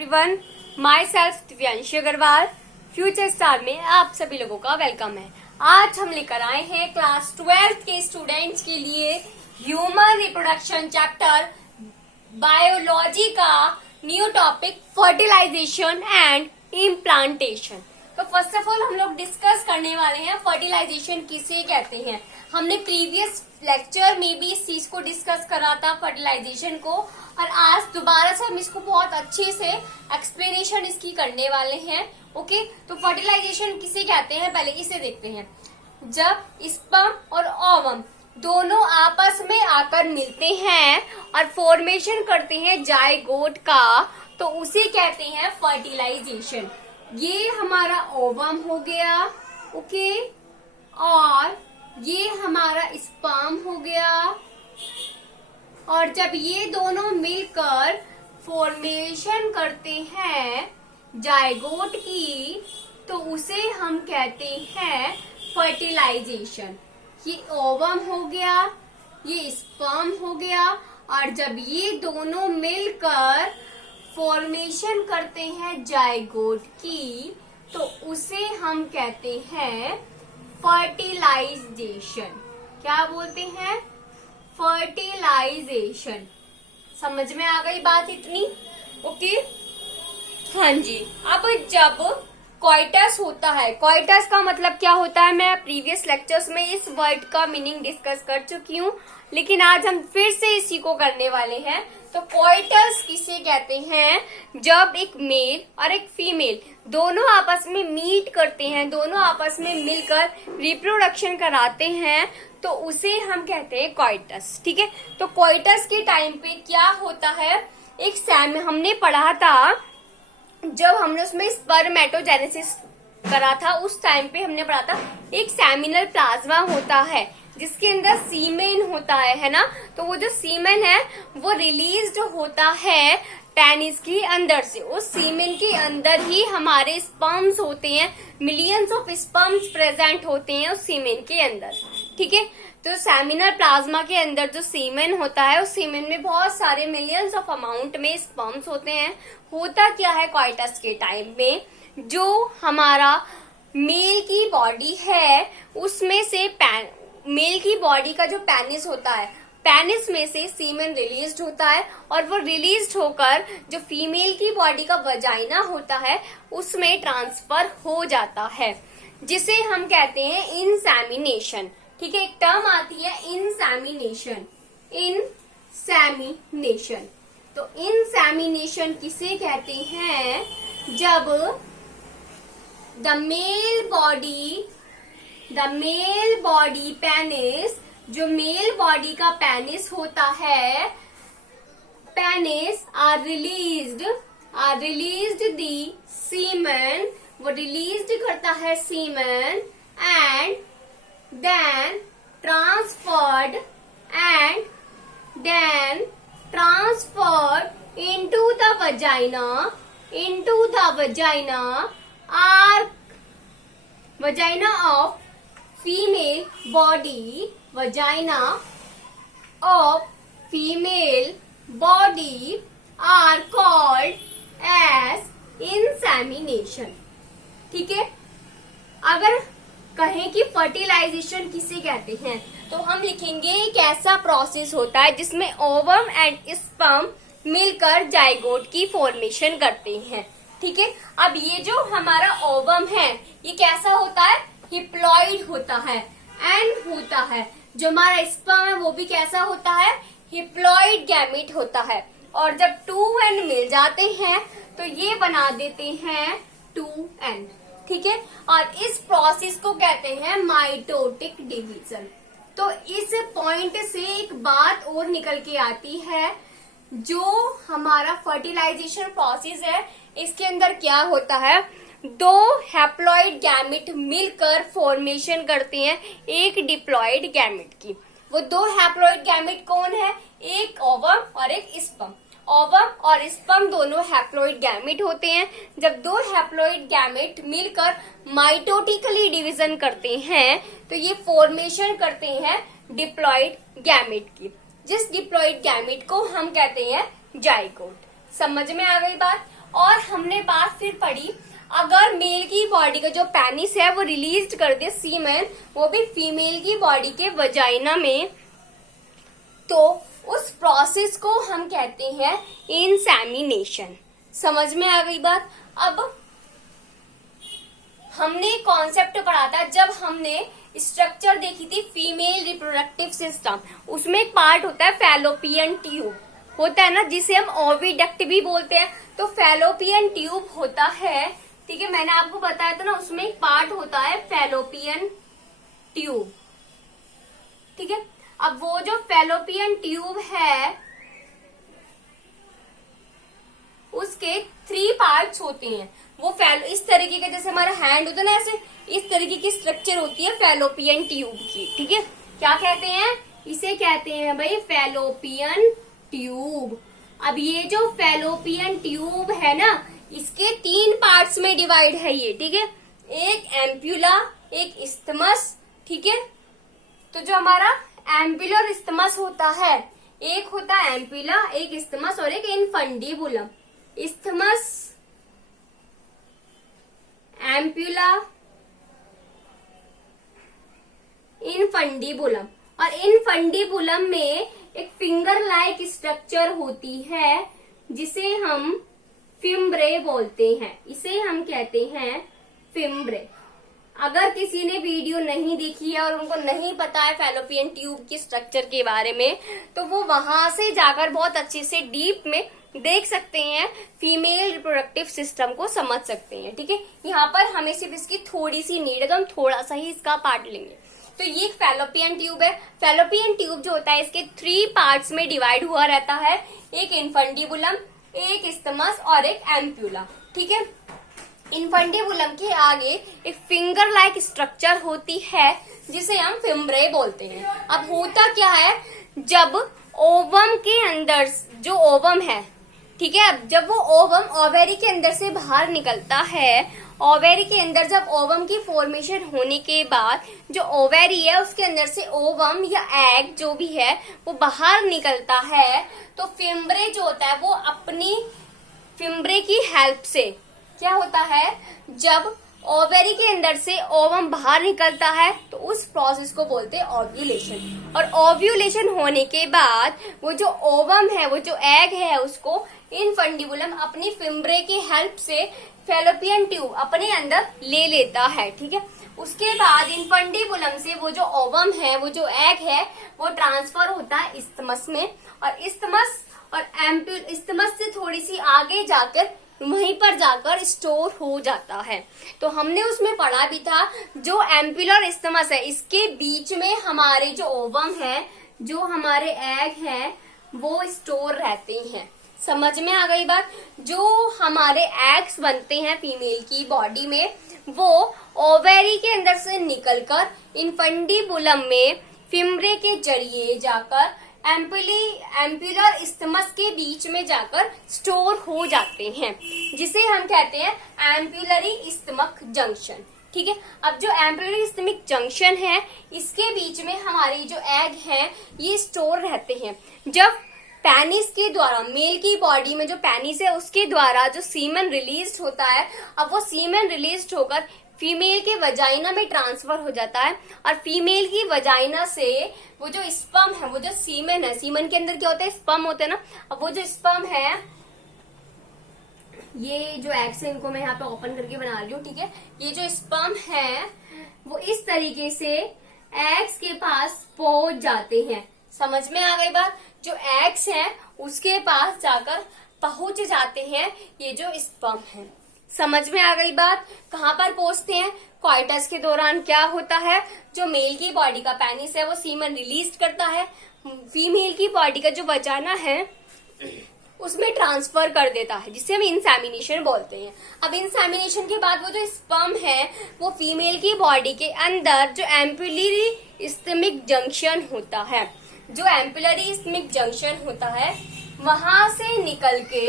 Everyone, myself Divyanshi Agarwal. Future star में आप सभी लोगों का वेलकम है। आज हम लेकर आए हैं क्लास 12 के स्टूडेंट्स के लिए ह्यूमन रिप्रोडक्शन चैप्टर बायोलॉजी का new topic fertilization and implantation. तो फर्स्ट ऑफ ऑल हम लोग डिस्कस करने वाले हैं फर्टिलाइजेशन किसे कहते हैं। हमने प्रीवियस लेक्चर में भी इस चीज को डिस्कस करा था फर्टिलाइजेशन को, और आज दोबारा से हम इसको बहुत अच्छे से एक्सप्लेनेशन इसकी करने वाले हैं। ओके, तो फर्टिलाइजेशन किसे कहते हैं पहले इसे देखते हैं। जब स्पर्म और ओवम दोनों आपस में आकर मिलते हैं और फॉर्मेशन करते हैं जाइगोट का, तो उसे कहते हैं फर्टिलाइजेशन। ये हमारा ओवम हो गया, ओके, और ये हमारा स्पर्म हो गया, और जब ये दोनों मिलकर फॉर्मेशन करते हैं जाइगोट की, तो उसे हम कहते हैं फर्टिलाइजेशन। ये ओवम हो गया, ये स्पर्म हो गया, और जब ये दोनों मिलकर फॉर्मेशन करते हैं जाइगोट की, तो उसे हम कहते हैं फर्टिलाइजेशन। क्या बोलते हैं? फर्टिलाइजेशन। समझ में आ गई बात इतनी? ओके, हाँ जी। अब जब कोइटस होता है, कोइटस का मतलब क्या होता है मैं प्रीवियस लेक्चर्स में इस वर्ड का मीनिंग डिस्कस कर चुकी हूँ, लेकिन आज हम फिर से इसी को करने वाले हैं। तो कोइटस किसे कहते हैं? जब एक मेल और एक फीमेल दोनों आपस में मीट करते हैं, दोनों आपस में मिलकर रिप्रोडक्शन कराते हैं, तो उसे हम कहते हैं कोइटस। ठीक है, तो कोइटस के टाइम पे क्या होता है, एक हमने पढ़ा था जब हमने उसमें स्पर्मेटोजेनेसिस करा था, उस टाइम पे हमने पढ़ा था एक सेमिनल प्लाज्मा होता है जिसके अंदर सीमेन होता है ना। तो वो जो सीमेन है वो रिलीज्ड होता है पेनिस के अंदर से। उस सीमेन के अंदर ही हमारे स्पर्म्स होते हैं, मिलियंस ऑफ स्पर्म्स प्रेजेंट होते हैं उस सीमेन के अंदर। ठीक है, तो सेमिनल प्लाज्मा के अंदर जो सीमेन होता है, उस सीमेन में बहुत सारे मिलियंस ऑफ अमाउंट में स्पर्म्स होते हैं। होता क्या है कोइटस के टाइम में, जो हमारा मेल की बॉडी है उसमें से मेल की बॉडी का जो पेनिस होता है, पेनिस में से सीमेन रिलीज्ड होता है, और वो रिलीज्ड होकर जो फीमेल की बॉडी का वजाइना होता है उसमें ट्रांसफर हो जाता है, जिसे हम कहते हैं इंसेमिनेशन। ठीक है, एक टर्म आती है इंसेमिनेशन। इंसेमिनेशन, तो इंसेमिनेशन किसे कहते हैं? जब द मेल बॉडी पेनिस, जो मेल बॉडी का पेनिस होता है, पेनिस आर रिलीज्ड दी सीमेन, वो रिलीज्ड करता है सीमेन, and then transferred into the vagina of female body, are called as insemination। ठीक है, अगर कहें कि फर्टिलाइजेशन किसे कहते हैं, तो हम लिखेंगे एक ऐसा प्रोसेस होता है जिसमें ओवम एंड स्पर्म मिलकर जाइगोट की फॉर्मेशन करते हैं। ठीक है, अब ये जो हमारा ओवम है ये कैसा होता है? हिप्लॉइड होता है, एंड होता है। जो हमारा स्पर्म है वो भी कैसा होता है? हिप्लॉइड गैमेट होता है। और जब 2n मिल जाते हैं तो ये बना देते हैं 2n। ठीक है, और इस प्रोसेस को कहते हैं माइटोटिक डिवीजन। तो इस पॉइंट से एक बात और निकल के आती है, जो हमारा फर्टिलाइजेशन प्रोसेस है इसके अंदर क्या होता है, दो हैप्लॉइड गैमेट मिलकर फॉर्मेशन करते हैं एक डिप्लॉइड गैमेट की। वो दो हैप्लॉइड गैमेट कौन है? एक ओवम और एक स्पर्म। ओवम और स्पर्म दोनों हैप्लॉइड गैमेट होते हैं। जब दो हैप्लॉइड गैमेट मिलकर माइटोटिकली डिवीजन करते हैं तो ये फॉर्मेशन करते हैं डिप्लॉइड गैमेट की, जिस डिप्लॉइड गैमेट को हम कहते हैं जाइगोट। समझ में आ गई बात? और फिर पढ़ी, अगर मेल की बॉडी का जो पेनिस है वो रिलीज कर दे सीमेन, वो भी फीमेल की बॉडी के वजाइना में, तो उस प्रोसेस को हम कहते हैं इंसेमिनेशन। समझ में आ गई बात। अब हमने कॉन्सेप्ट पढ़ा था जब हमने स्ट्रक्चर देखी थी फीमेल रिप्रोडक्टिव सिस्टम, उसमें एक पार्ट होता है फैलोपियन ट्यूब होता है ना, जिसे हम ओविडक्ट भी बोलते हैं। तो फैलोपियन ट्यूब होता है, ठीक है, मैंने आपको बताया था ना, उसमें एक पार्ट होता है फैलोपियन ट्यूब, ठीक है। अब वो जो फैलोपियन ट्यूब है उसके 3 पार्ट्स होते हैं। वो इस तरीके का, जैसे हमारा हैंड होता है ना, ऐसे इस तरीके की स्ट्रक्चर होती है फैलोपियन ट्यूब की, ठीक है। क्या कहते हैं? इसे कहते हैं भाई फैलोपियन ट्यूब। अब ये जो फैलोपियन ट्यूब है ना, इसके 3 पार्ट्स में डिवाइड है ये, ठीक है। एक एम्प्यूला, एक इस्थमस, ठीक है। तो जो हमारा एम्प्यूलर इस्थमस होता है, एक होता है एम्प्यूला, एक इस्थमस और एक इनफंडिबुलम। Isthmus, ampulla, infundibulum. और इनफंडिबुलम में एक फिंगर लाइक स्ट्रक्चर होती है जिसे हम फिम्ब्रे बोलते हैं। इसे हम कहते हैं फिम्ब्रे। अगर किसी ने वीडियो नहीं देखी है और उनको नहीं पता है फैलोपियन ट्यूब की स्ट्रक्चर के बारे में, तो वो वहां से जाकर बहुत अच्छे से डीप में देख सकते हैं, फीमेल रिप्रोडक्टिव सिस्टम को समझ सकते हैं, ठीक है। यहाँ पर हमें सिर्फ इसकी थोड़ी सी नीड है, तो हम थोड़ा सा ही इसका पार्ट लेंगे। तो ये एक फैलोपियन ट्यूब है। फैलोपियन ट्यूब जो होता है इसके 3 पार्ट्स में डिवाइड हुआ रहता है, एक इनफंडिबुलम, एक इस्थमस और एक एम्प्यूला, ठीक है। इनफंडिबुलम के आगे एक फिंगर लाइक स्ट्रक्चर होती है जिसे हम फिम्ब्रे बोलते हैं। अब होता क्या है, जब ओवम के अंदर जो ओवम है, ठीक है, अब जब वो ओवम ओवेरी के अंदर से बाहर निकलता है, ओवेरी के अंदर जब ओवम की फॉर्मेशन होने के बाद जो ओवेरी है उसके अंदर से ओवम या एग जो भी है वो बाहर निकलता है, तो फिम्ब्रे जो होता है वो अपनी फिम्ब्रे की हेल्प से क्या होता है, जब ओवेरी के अंदर से ओवम बाहर निकलता है तो उस प्रोसेस को बोलते हैं ओव्यूलेशन। और ओव्यूलेशन होने के बाद वो जो ओवम है, वो जो एग है, उसको इनफंडिबुलम अपनी फिम्ब्रे की हेल्प से फैलोपियन ट्यूब अपने अंदर ले लेता है, ठीक है। उसके बाद इनफंडिबुलम से वो जो ओवम है, वो जो एग है, वो ट्रांसफर होता है इस्थमस में, और इस्थमस और इस्थमस से थोड़ी सी आगे जाकर वहीं पर जाकर स्टोर हो जाता है। तो हमने उसमें पढ़ा भी था, जो एम्प्यूलर इस्थमस है इसके बीच में हमारे जो ओवम है, जो हमारे एग हैं, वो स्टोर रहते हैं। समझ में आ गई बात। जो हमारे एग्स बनते हैं फीमेल की बॉडी में, वो ओवेरी के अंदर से निकलकर इनफंडिबुलम में फिम्ब्रे के जरिए जाकर एम्प्यूलर इस्थमस के बीच में जाकर स्टोर हो जाते हैं, जिसे हम कहते हैं एम्प्यूलरी इस्थमिक जंक्शन, ठीक है। अब जो एम्प्यूलरी इस्थमिक जंक्शन है, इसके बीच में हमारी जो एग हैं ये स्टोर रहते हैं। जब पेनिस के द्वारा, मेल की बॉडी में जो पेनिस है उसके द्वारा जो सीमेन रिलीज होता है, अब वो सीमेन रिलीज होकर फीमेल के वजाइना में ट्रांसफर हो जाता है, और फीमेल की वजाइना से वो जो स्पर्म है, वो जो सीमेन है, सीमेन के अंदर क्या होता है, स्पर्म होता है ना। अब वो जो स्पर्म है, ये जो एग्स है इनको मैं यहाँ पे ओपन करके बना रही हूँ, ठीक है। ये जो स्पर्म है वो इस तरीके से एग्स के पास पहुंच जाते हैं। समझ में आ गई बात। जो एग्स हैं उसके पास जाकर पहुंच जाते हैं ये जो स्पर्म है। समझ में आ गई बात। कहाँ पर पहुंचते हैं, क्वाइटस के दौरान क्या होता है, जो मेल की बॉडी का पेनिस है वो सीमन रिलीज करता है, फीमेल की बॉडी का जो वजाना है उसमें ट्रांसफर कर देता है, जिसे हम इंसेमिनेशन बोलते हैं। अब इंसेमिनेशन के बाद वो जो स्पर्म है वो फीमेल की बॉडी के अंदर जो एम्प्यूलरी इस्थमिक जंक्शन होता है, जो एम्प्यूलरी इस्थमिक जंक्शन होता है वहां से निकल के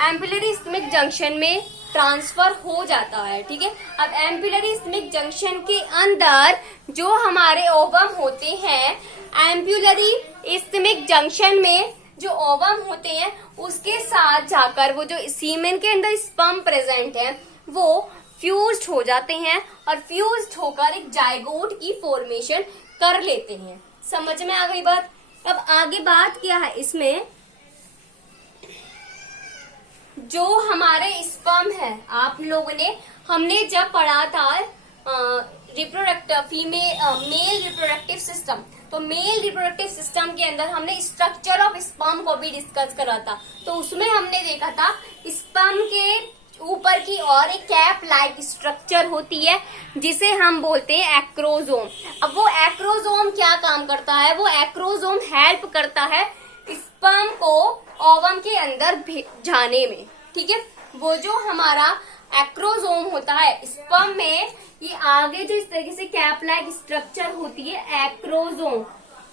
एम्प्यूलरी इस्थमिक जंक्शन में ट्रांसफर हो जाता है, ठीक है। अब एम्प्यूलरी इस्थमिक जंक्शन के अंदर जो हमारे ओवम होते हैं, एम्प्यूलरी इस्थमिक जंक्शन में जो ओवम होते हैं उसके साथ जाकर वो जो सीमेन के अंदर स्पर्म प्रेजेंट है वो फ्यूज्ड हो जाते हैं और फ्यूज्ड होकर एक जाइगोट की फॉर्मेशन कर लेते हैं। समझ में आ गई बात। अब आगे बात क्या है इसमें, जो हमारे स्पर्म है आप लोगों ने हमने जब पढ़ा था मेल रिप्रोडक्टिव सिस्टम, तो मेल रिप्रोडक्टिव सिस्टम के अंदर हमने स्ट्रक्चर ऑफ स्पर्म को भी डिस्कस करा था। तो उसमें हमने देखा था स्पर्म के ऊपर की ओर एक कैप लाइक स्ट्रक्चर होती है जिसे हम बोलते हैं एक्रोजोम। अब वो एक्रोजोम क्या काम करता है, वो एक्रोजोम हेल्प करता है स्पर्म को ओवम के अंदर जाने में। ठीक है, वो जो हमारा एक्रोजोम होता है स्पर्म में, ये आगे जो इस तरीके से कैप लाइक स्ट्रक्चर होती है एक्रोजोम,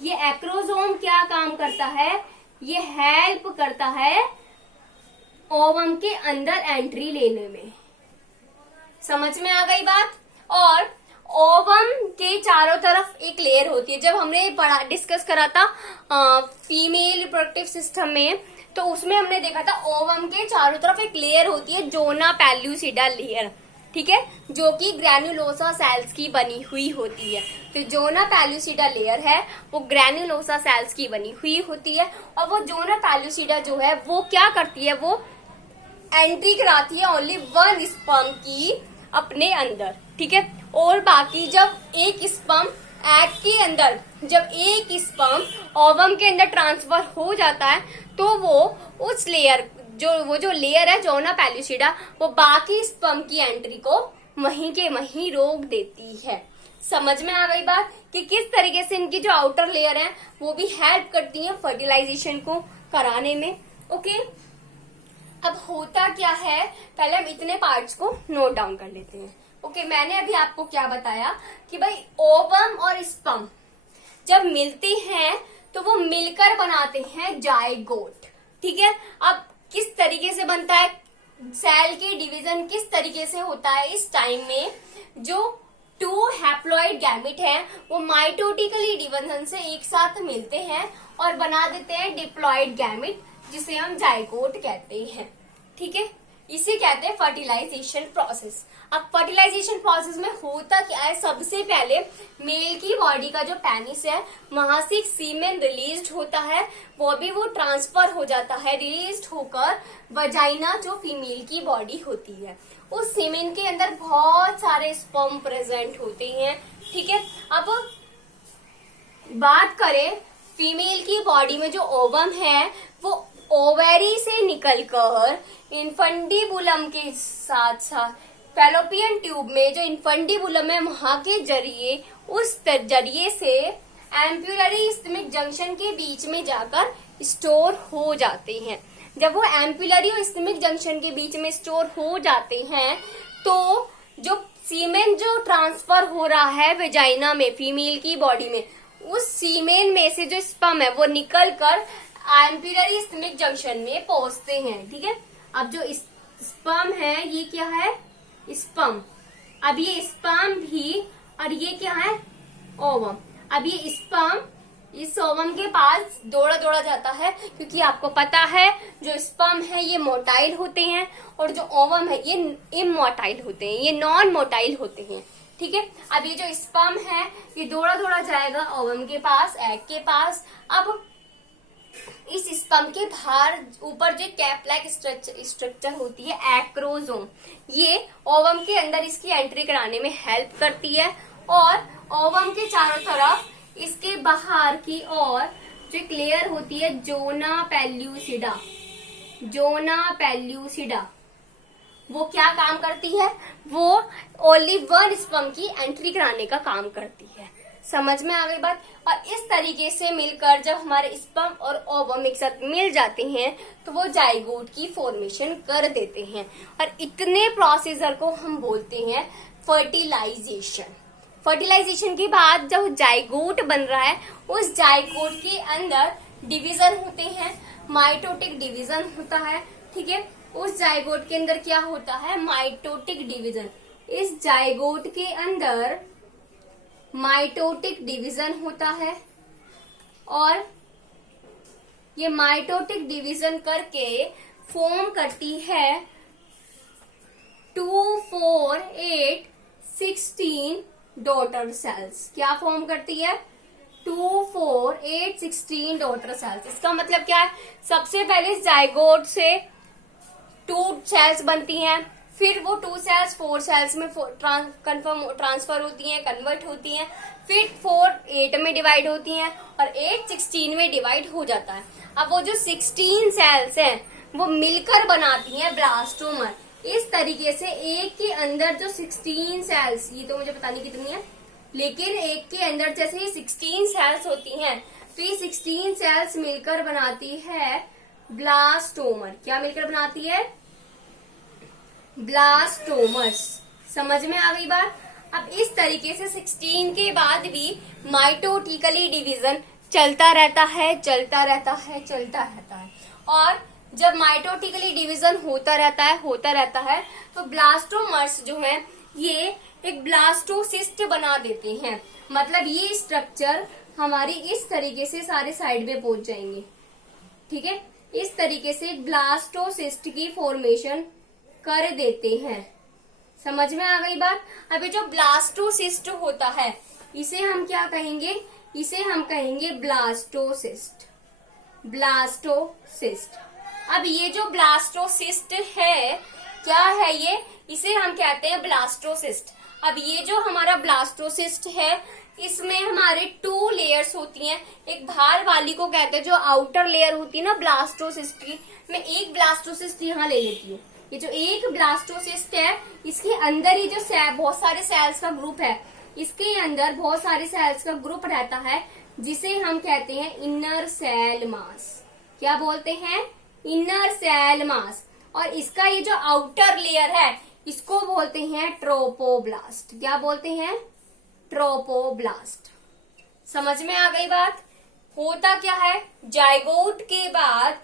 ये एक्रोजोम क्या काम करता है, ये हेल्प करता है ओवम के अंदर एंट्री लेने में। समझ में आ गई बात। और ओवम के चारों तरफ एक लेयर होती है। जब हमने डिस्कस करा था फीमेल रिप्रोडक्टिव सिस्टम में, तो उसमें हमने देखा था ओवम के चारों तरफ एक लेयर होती है जोना पेल्यूसिडा लेयर। ठीक है, जो कि ग्रैन्युलोसा सेल्स की बनी हुई होती है। तो जोना पेल्यूसिडा लेयर है वो ग्रैन्युलोसा सेल्स की बनी हुई होती है। और वो जोना पेल्यूसिडा जो है वो क्या करती है, वो एंट्री कराती है ओनली वन स्पर्म की अपने अंदर। ठीक है, और बाकी जब एक स्पर्म एग के अंदर, जब एक स्पर्म ओवम के अंदर ट्रांसफर हो जाता है तो वो उस लेयर जो लेयर है जोना पेल्यूसिडा, वो बाकी स्पर्म की एंट्री को वहीं के वहीं रोक देती है। समझ में आ गई बात कि किस तरीके से इनकी जो आउटर लेयर है वो भी हेल्प करती है फर्टिलाइजेशन को कराने में। ओके, अब होता क्या है, पहले हम इतने पार्ट्स को नोट डाउन कर लेते हैं। ओके, मैंने अभी आपको क्या बताया कि भाई ओवम और स्पर्म जब मिलते हैं तो वो मिलकर बनाते हैं जाइगोट। ठीक है, अब किस तरीके से बनता है, सेल के डिवीजन किस तरीके से होता है, इस टाइम में जो 2 हैप्लॉइड गैमेट हैं वो माइटोटिकली डिवीजन से एक साथ मिलते हैं और बना देते हैं डिप्लॉइड गैमेट, जिसे हम जाइगोट कहते हैं। ठीक है, इसे कहते हैं फर्टिलाइजेशन प्रोसेस। अब फर्टिलाइजेशन प्रोसेस में होता क्या है, सबसे पहले मेल की बॉडी का जो पेनिस है वहां से सीमेन रिलीज होता है, वो ट्रांसफर हो जाता है, रिलीज होकर वजाइना जो फीमेल की बॉडी होती है, उस सीमेन के अंदर बहुत सारे स्पर्म प्रेजेंट होते हैं। ठीक है, अब बात करें फीमेल की बॉडी में जो ओवम है वो ओवेरी से निकलकर इन्फंडिबुलम के साथ साथ फैलोपियन ट्यूब में जो इन्फंडिबुलम है वहां के जरिए, उस जरिए से एम्पुलरी स्टमक जंक्शन के बीच में जाकर स्टोर हो जाते हैं। जब वो एम्पुलरी और स्टमक जंक्शन के बीच में स्टोर हो जाते हैं तो जो सीमेन जो ट्रांसफर हो रहा है वेजाइना में फीमेल की बॉडी में, उस सीमेन में से जो स्पर्म है वो निकल कर एम्पुलरी स्टमक जंक्शन में पहुंचते हैं। ठीक है, अब जो स्पर्म है ये क्या है, स्पर्म। अब ये स्पर्म भी, और ये क्या है, ओवम। अब ये स्पर्म इस ओवम के पास दौड़ा दौड़ा जाता है, क्योंकि आपको पता है जो स्पर्म है ये मोटाइल होते हैं और जो ओवम है ये इमोटाइल होते हैं, ये नॉन मोटाइल होते हैं। ठीक है, अब ये जो स्पर्म है ये दौड़ा दौड़ा जाएगा ओवम के पास, एग के पास। अब इस स्पर्म के बाहर ऊपर जो कैप लाइक स्ट्रक्चर होती है एक्रोजोम, ये ओवम के अंदर इसकी एंट्री कराने में हेल्प करती है। और ओवम के चारों तरफ इसके बाहर की ओर जो एक लेयर होती है जोना पेल्यूसिडा, जोना पेल्यूसिडा, वो क्या काम करती है, वो ओनली वन स्पर्म की एंट्री कराने का काम करती है। समझ में आ गई बात। और इस तरीके से मिलकर जब हमारे स्पर्म और ओवम एक साथ मिल जाते हैं तो वो जाइगोट की फॉर्मेशन कर देते हैं। और इतने प्रोसीजर को हम बोलते हैं फर्टिलाइजेशन। फर्टिलाइजेशन के बाद जब जाइगोट बन रहा है, उस जाइगोट के अंदर डिवीजन होते हैं, माइटोटिक डिवीजन होता है। ठीक है, उस जाइगोट के अंदर क्या होता है, माइटोटिक डिवीजन। इस जाइगोट के अंदर माइटोटिक डिवीजन होता है और ये माइटोटिक डिवीजन करके फॉर्म करती है 2, 4, 8, 16 डॉटर सेल्स। क्या फॉर्म करती है? 2, 4, 8, 16 डॉटर सेल्स। इसका मतलब क्या है? सबसे पहले जाइगोट से 2 सेल्स बनती हैं, फिर वो 2 सेल्स 4 सेल्स में ट्रांसफर होती हैं, कन्वर्ट होती हैं, फिर 4 8 में डिवाइड होती हैं और 8 16 में डिवाइड हो जाता है। अब वो जो 16 सेल्स हैं वो मिलकर बनाती हैं ब्लास्टोमर। इस तरीके से एक के अंदर जो 16 सेल्स, ये तो मुझे पता नहीं कितनी है, लेकिन एक के अंदर जैसे ये 16 सेल्स होती हैं तो ये 16 सेल्स मिलकर बनाती है ब्लास्टोमर। क्या मिलकर बनाती है? ब्लास्टोमर्स। समझ में आ गई बात? अब इस तरीके से 16 के बाद भी माइटोटिकली डिवीजन चलता रहता है, चलता रहता है, चलता रहता है। और जब माइटोटिकली डिवीजन होता रहता है तो ब्लास्टोमर्स जो है ये एक ब्लास्टोसिस्ट बना देते हैं। मतलब ये स्ट्रक्चर हमारी इस तरीके से सारे साइड में पहुंच जाएंगे। ठीक है, इस तरीके से ब्लास्टोसिस्ट की फॉर्मेशन कर देते हैं। समझ में आ गई बात? अभी जो ब्लास्टोसिस्ट होता है इसे हम क्या कहेंगे? इसे हम कहेंगे ब्लास्टोसिस्ट। ब्लास्टोसिस्ट। अब ये जो ब्लास्टोसिस्ट है, क्या है ये? इसे हम कहते हैं ब्लास्टोसिस्ट। अब ये जो हमारा ब्लास्टोसिस्ट है इसमें हमारे 2 लेयर्स होती हैं। एक बाहर वाली को कहते हैं, जो आउटर लेयर होती है ना ब्लास्टोसिस्ट की। मैं एक ब्लास्टोसिस्ट यहाँ ले लेती हूँ। ये जो एक ब्लास्टोसिस्ट है इसके अंदर ही जो बहुत सारे सेल्स का ग्रुप है, इसके अंदर बहुत सारे सेल्स का ग्रुप रहता है जिसे हम कहते हैं इनर सेल मास। क्या बोलते हैं? Inner cell mass. और इसका ये जो आउटर लेयर है इसको बोलते हैं ट्रोपोब्लास्ट। क्या बोलते हैं? ट्रोपोब्लास्ट। समझ में आ गई बात? होता क्या है? जाइगोट के बाद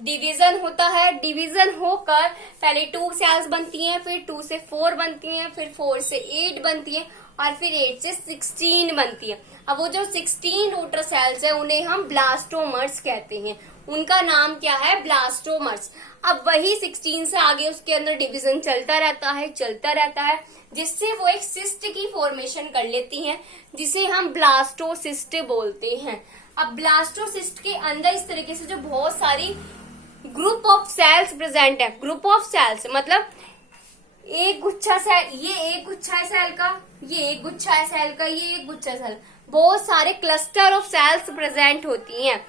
डिवीजन होता है। डिवीजन होकर पहले 2 सेल्स बनती हैं, फिर 2 से 4 बनती हैं, फिर 4 से 8 बनती हैं और फिर 8 से 16 बनती है। अब वो जो 16 डॉटर सेल्स है उन्हें हम ब्लास्टोमर्स कहते हैं। उनका नाम क्या है? ब्लास्टोमर्स। अब वही 16 से आगे उसके अंदर डिवीजन चलता रहता है, जिससे वो एक सिस्ट की फॉर्मेशन कर लेती हैं, जिसे हम ब्लास्टोसिस्ट बोलते हैं। अब ब्लास्टोसिस्ट के अंदर इस तरीके से जो बहुत सारी ग्रुप ऑफ सेल्स प्रेजेंट है। ग्रुप ऑफ सेल्स मतलब एक गुच्छा सेल, ये एक गुच्छा है सेल का, ये एक गुच्छा है सेल का, ये एक गुच्छा सेल, बहुत सारे क्लस्टर ऑफ सेल्स प्रेजेंट होती हैं,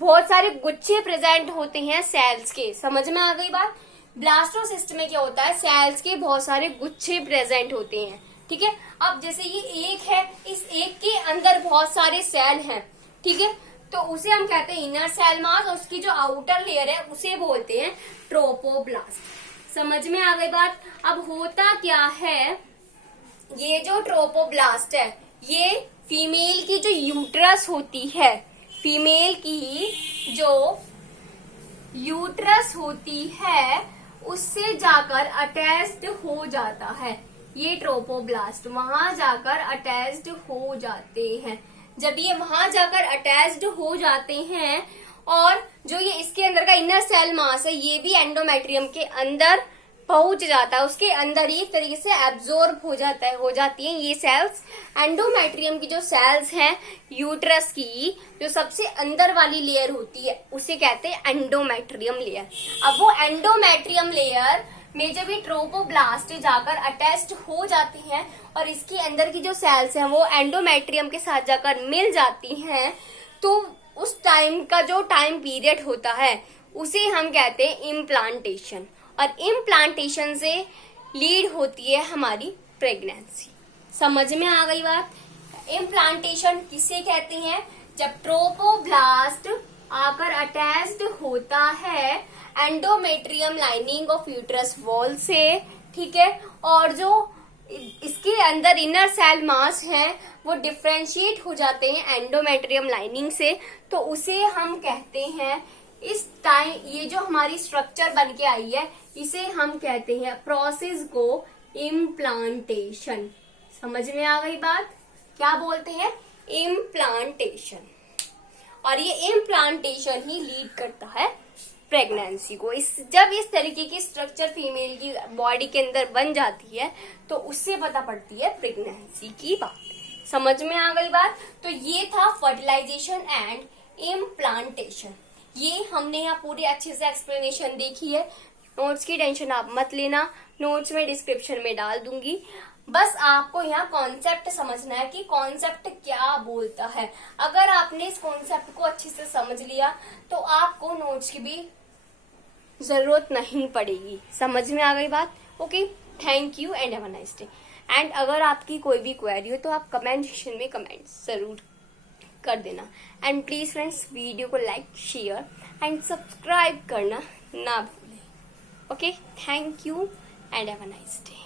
बहुत सारे गुच्छे प्रेजेंट होते हैं सेल्स के। समझ में आ गई बात? ब्लास्टोसिस्ट में क्या होता है? सेल्स के बहुत सारे गुच्छे प्रेजेंट होते हैं। ठीक है, अब जैसे ये एक है, इस एक के अंदर बहुत सारे सेल हैं। ठीक है, तो उसे हम कहते हैं इनर सेल मास और उसकी जो आउटर लेयर है उसे बोलते हैं ट्रोपोब्लास्ट। समझ में आ गई बात? अब होता क्या है, ये जो ट्रोपोब्लास्ट है ये फीमेल की जो यूट्रस होती है, फीमेल की जो यूट्रस होती है उससे जाकर अटैच्ड हो जाता है। ये ट्रोपोब्लास्ट वहां जाकर अटैच्ड हो जाते हैं। जब ये वहां जाकर अटैच्ड हो जाते हैं और जो ये इसके अंदर का इनर सेल मास है ये भी एंडोमेट्रियम के अंदर पहुंच जाता है, उसके अंदर ही एक तरीके से एब्जॉर्ब हो जाती हैं ये सेल्स। एंडोमेट्रियम की जो सेल्स हैं यूट्रस की, जो सबसे अंदर वाली लेयर होती है उसे कहते हैं एंडोमेट्रियम लेयर। अब वो एंडोमेट्रियम लेयर में जब ये ट्रोपोब्लास्ट जाकर अटैच्ड हो जाते हैं और इसके अंदर की जो सेल्स हैं वो एंडोमेट्रियम के साथ जाकर मिल जाती हैं, तो उस टाइम का जो टाइम पीरियड होता है उसे हम कहते हैं इम्प्लांटेशन। और इम्प्लांटेशन से लीड होती है हमारी प्रेगनेंसी। समझ में आ गई बात? इम्प्लांटेशन किसे कहते हैं? जब ट्रोपोब्लास्ट आकर अटैच्ड होता है endometrium lining of uterus wall से, ठीक है, और जो इसके अंदर इनर सेल मास है वो डिफ्रेंशिएट हो जाते हैं एंडोमेट्रियम लाइनिंग से, तो उसे हम कहते हैं इस टाइम ये जो हमारी स्ट्रक्चर बन के आई है इसे हम कहते हैं प्रोसेस को इम्प्लांटेशन। समझ में आ गई बात? क्या बोलते हैं? इम्प्लांटेशन। और ये इम्प्लांटेशन ही लीड करता है प्रेगनेंसी को। जब इस तरीके की स्ट्रक्चर फीमेल की बॉडी के अंदर बन जाती है तो उससे पता पड़ती है प्रेगनेंसी की बात। समझ में आ गई बात? तो ये था फर्टिलाइजेशन एंड इम्प्लांटेशन। ये हमने यहाँ पूरी अच्छे से एक्सप्लेनेशन देखी है। नोट्स की टेंशन आप मत लेना, नोट्स में डिस्क्रिप्शन में डाल दूंगी। बस आपको यहाँ कॉन्सेप्ट समझना है कि कॉन्सेप्ट क्या बोलता है। अगर आपने इस कॉन्सेप्ट को अच्छे से समझ लिया तो आपको नोट्स की भी जरूरत नहीं पड़ेगी। समझ में आ गई बात? Okay, thank you and have a nice day. And अगर आपकी कोई भी क्वेरी हो तो आप कमेंट सेक्शन में कमेंट जरूर कर देना। एंड प्लीज फ्रेंड्स, वीडियो को लाइक, शेयर एंड सब्सक्राइब करना ना भूलें। Okay, thank you and have a nice day.